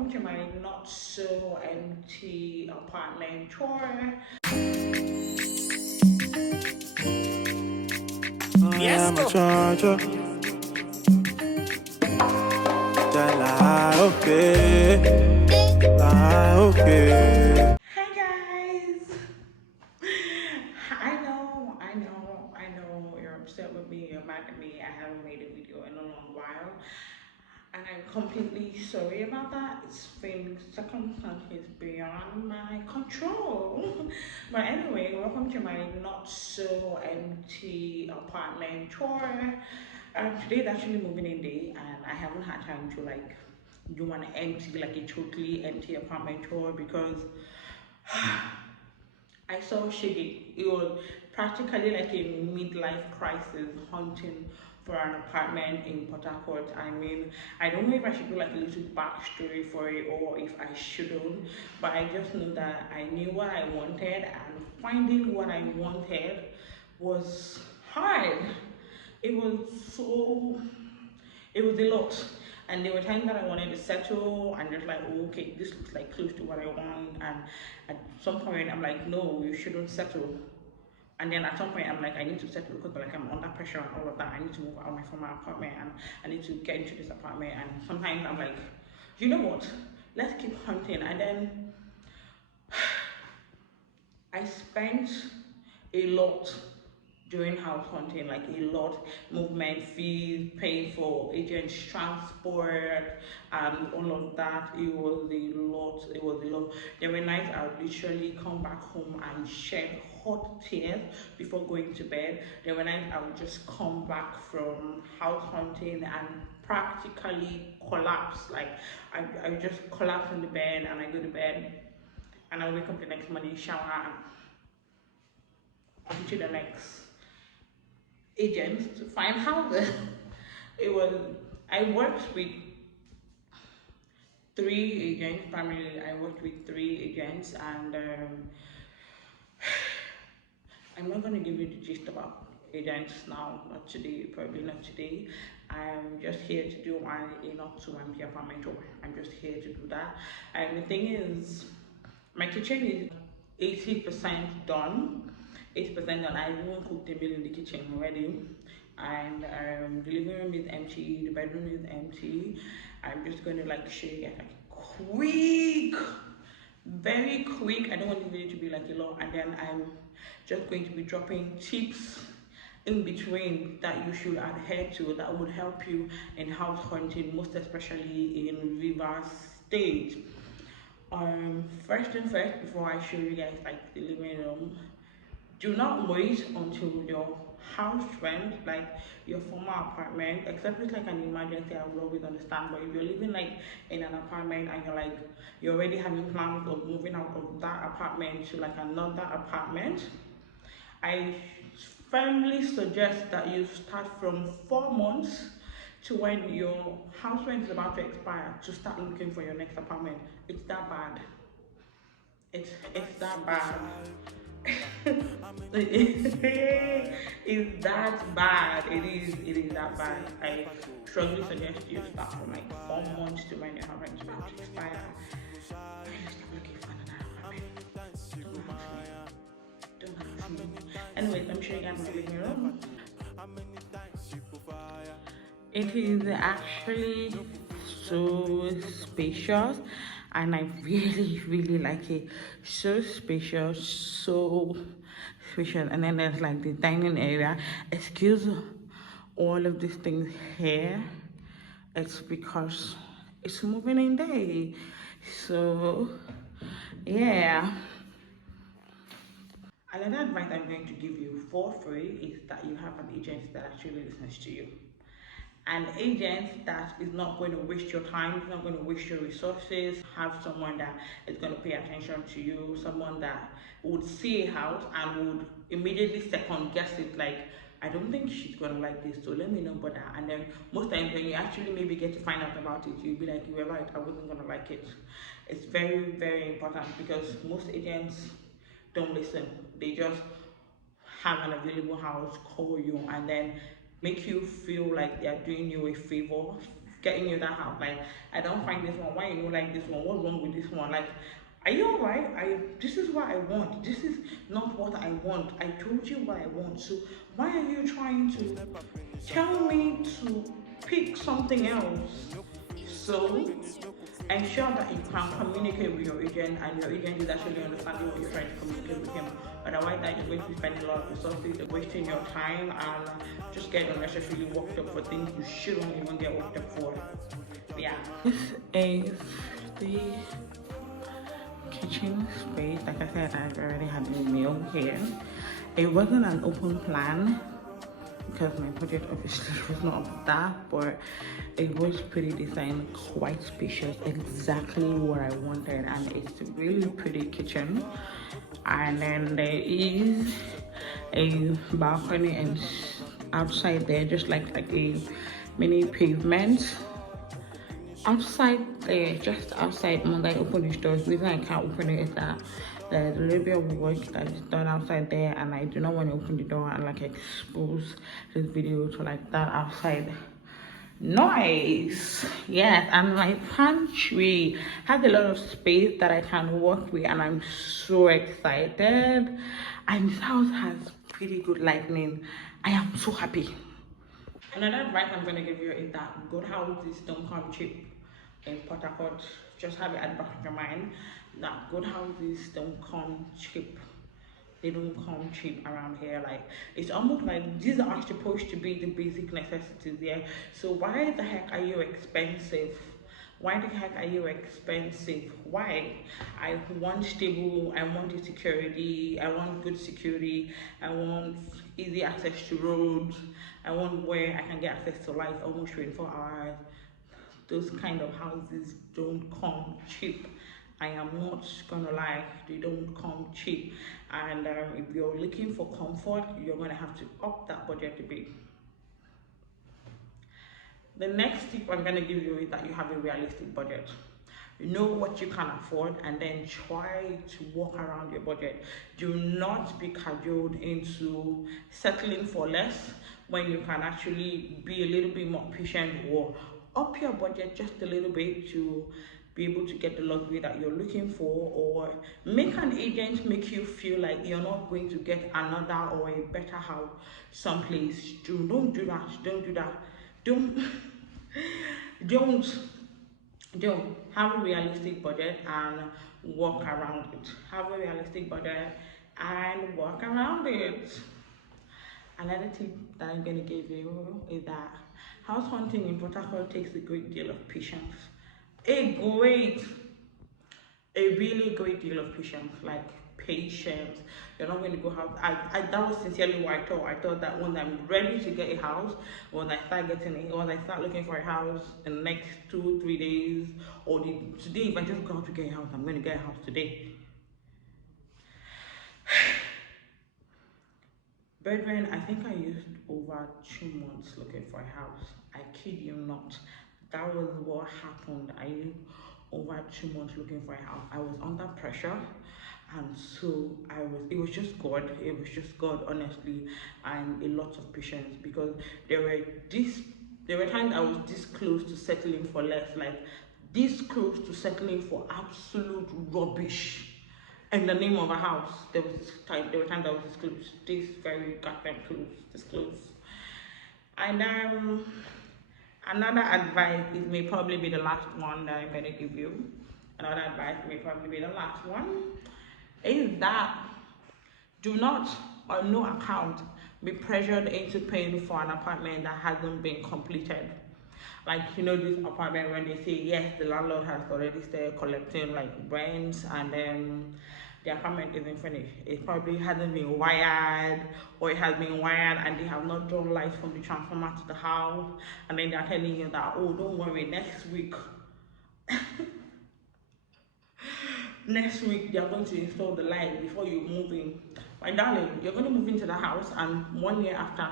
welcome to my not so empty apartment tour. Yes, go. Charger. Okay. Okay. Hi guys. I know you're upset with me, you're mad at me. I haven't made a video in a long while. And I'm completely sorry about that. It's been circumstances beyond my control. But anyway, welcome to my not so empty apartment tour. Today is actually moving in day, and I haven't had time to like do an empty, like a totally empty apartment tour because I saw Shiggy. It was practically like a midlife crisis hunting for an apartment in Port Harcourt. I mean, I don't know if I should do like a little backstory for it or if I shouldn't, but I just know that I knew what I wanted, and finding what I wanted was hard. It was so, it was a lot. And there were times that I wanted to settle and just like, oh, okay, this looks like close to what I want. And at some point, I'm like, no, you shouldn't settle. And then at some point, I'm like, I need to settle because like I'm under pressure and all of that. I need to move out from my apartment and I need to get into this apartment. And sometimes I'm like, you know what? Let's keep hunting. And then I spent a lot during house hunting, like a lot, movement fees, paying for agents transport and all of that. It was a lot. There were nights I would literally come back home and shed hot tears before going to bed. There were nights I would just come back from house hunting and practically collapse. Like I would just collapse in the bed and I go to bed and I wake up the next morning, shower, and to the next agents to find houses. It was, I worked with 3 agents, primarily I worked with 3 agents, and I'm not going to give you the gist about agents now, not today, probably not today. I'm just here to do my not to empty apartment tour. I'm just here to do that. And the thing is, my kitchen is 80% done. 80% done. I even cooked a meal in the kitchen already. And the living room is empty, the bedroom is empty. I'm just going to like show you guys like quick, very quick. I don't want the video to be like a lot, and then I'm just going to be dropping tips in between that you should adhere to that would help you in house hunting, most especially in River State. First and first, before I show you guys like the living room, do not wait until your house rent, like your former apartment, except it's like an emergency. I would always understand. But if you're living like in an apartment and you're already having plans of moving out of that apartment to like another apartment, I firmly suggest that you start from 4 months to when your house rent is about to expire to start looking for your next apartment. It's that bad. It's that bad. It's that bad. It is that bad. I strongly suggest you start from like 4 months to when your house rent is about to expire. And you start looking for another apartment. Don't ask me. Anyways, let me show you guys my living room. It is actually so spacious and I really like it. So spacious, so spacious. And then there's like the dining area. Excuse all of these things here. It's because it's moving in day. So yeah. Another advice I'm going to give you for free is that you have an agent that actually listens to you. An agent that is not going to waste your time, is not going to waste your resources. Have someone that is going to pay attention to you, someone that would see a house and would immediately second guess it, like, I don't think she's going to like this, so let me know about that. And then most times when you actually maybe get to find out about it, you'll be like, you were right, I wasn't going to like it. It's very important because most agents don't listen. They just have an available house, call you, and then make you feel like they're doing you a favor getting you that house. Like, I don't find this one. Why you don't like this one? What's wrong with this one? Like, are you alright? This is what I want. This is not what I want. I told you what I want. So why are you trying to tell me to pick something else? So ensure that you can communicate with your agent and your agent is actually understanding what you're trying to communicate with him. Otherwise, that you're going to be spending a lot of resources, you're wasting your time, and just get unnecessarily worked up for things you shouldn't even get worked up for. Yeah. This is the kitchen space. Like I said, I've already had a meal here. It wasn't an open plan because my budget obviously was not of that, but it was pretty decent, quite spacious, exactly what I wanted, and it's a really pretty kitchen. And then there is a balcony and outside there, just like a mini pavement. Outside there, just outside, when I open the doors, the reason I can't open it is that there's a little bit of work that is done outside there, and I do not want to open the door and like expose this video to like that outside noise. Yes, and my pantry has a lot of space that I can work with, and I'm so excited. And this house has pretty good lighting. I am so happy. Another advice I'm going to give you is that good houses don't come cheap in Port Harcourt. Just have it at the back of your mind that good houses don't come cheap. They don't come cheap around here. Like, it's almost like these are supposed to be the basic necessities, yeah? So why the heck are you expensive? Why the heck are you expensive? Why? I want stable, I want the security, I want good security, I want easy access to roads, I want where I can get access to light almost 24 hours. Those kind of houses don't come cheap. I am not gonna lie, they don't come cheap. And if you're looking for comfort, you're gonna have to up that budget a bit. The next tip I'm gonna give you is that you have a realistic budget. You know what you can afford, and then try to work around your budget. Do not be cajoled into settling for less when you can actually be a little bit more patient, or up your budget just a little bit to be able to get the luxury that you're looking for, or make an agent make you feel like you're not going to get another or a better house someplace. Don't do that. Don't do that. Don't have a realistic budget and work around it. Have a realistic budget and work around it. Another tip that I'm going to give you is that house hunting in Port Harcourt takes a great deal of patience. A really great deal of patience. Like, patience. You're not going to go out. That was sincerely what I thought. I thought that when I'm ready to get a house, when I start looking for a house in the next 2-3 days, or today, if I just go out to get a house, I'm going to get a house today. Brethren, I think I used over 2 months looking for a house. I kid you not. That was what happened. I used over 2 months looking for a house. I was under pressure, and so it was just God. It was just God, honestly, and a lot of patience, because there were times I was this close to settling for less, like this close to settling for absolute rubbish in the name of a house. There were times I was this very goddamn this close. And another advice, it may probably be the last one that I'm gonna give you. Another advice may probably be the last one, is that do not, on no account, be pressured into paying for an apartment that hasn't been completed. Like, you know, this apartment when they say yes, the landlord has already started collecting like rents, and then the apartment isn't finished. It probably hasn't been wired, or it has been wired and they have not drawn lights from the transformer to the house, and then they're telling you that, oh, don't worry, next week they're going to install the light before you move in. My darling, you're going to move into the house, and 1 year after,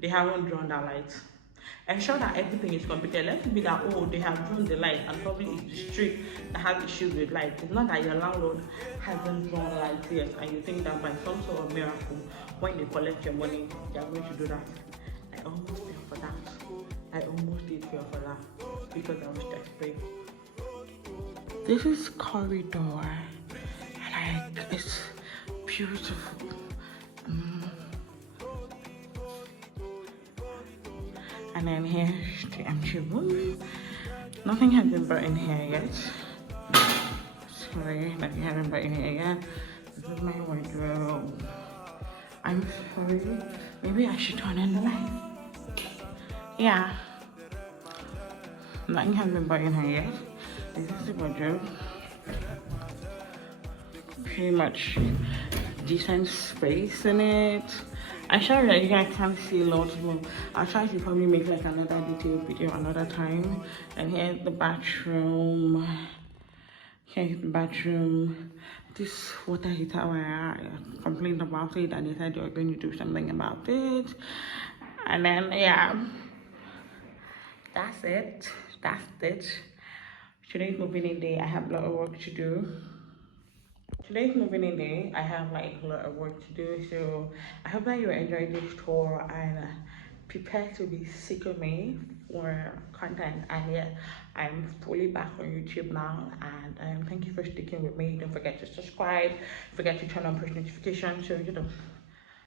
they haven't drawn that light. Ensure that everything is completed. Let it be that, oh, they have drawn the light, and probably it's the street that has issues with light. It's not that your landlord hasn't drawn lights yet, and you think that by some sort of miracle, when they collect your money, they are going to do that. I almost feel for that. I almost did feel for laugh because I was desperate. This is corridor. Like, it's beautiful. And then here's the empty room. Nothing has been brought in here yet. Sorry, nothing has been brought in here yet. This is my wardrobe. I'm sorry. Maybe I should turn on the light. Yeah. Nothing has been brought in here yet. This is the wardrobe. Pretty much decent space in it. I'm sure that you guys can't see a lot more. I'll try to probably make like another detailed video another time. And here's the bathroom. Here's the bathroom. This water heater, I complained about it and they said they were going to do something about it. And then yeah, that's it. That's it. Today's moving in day. I have a lot of work to do. Today's moving in day. I have like a lot of work to do, so I hope that you enjoy this tour and prepare to be sick of me for content. And yeah, I'm fully back on YouTube now, and thank you for sticking with me. Don't forget to subscribe, forget to turn on push notifications so you know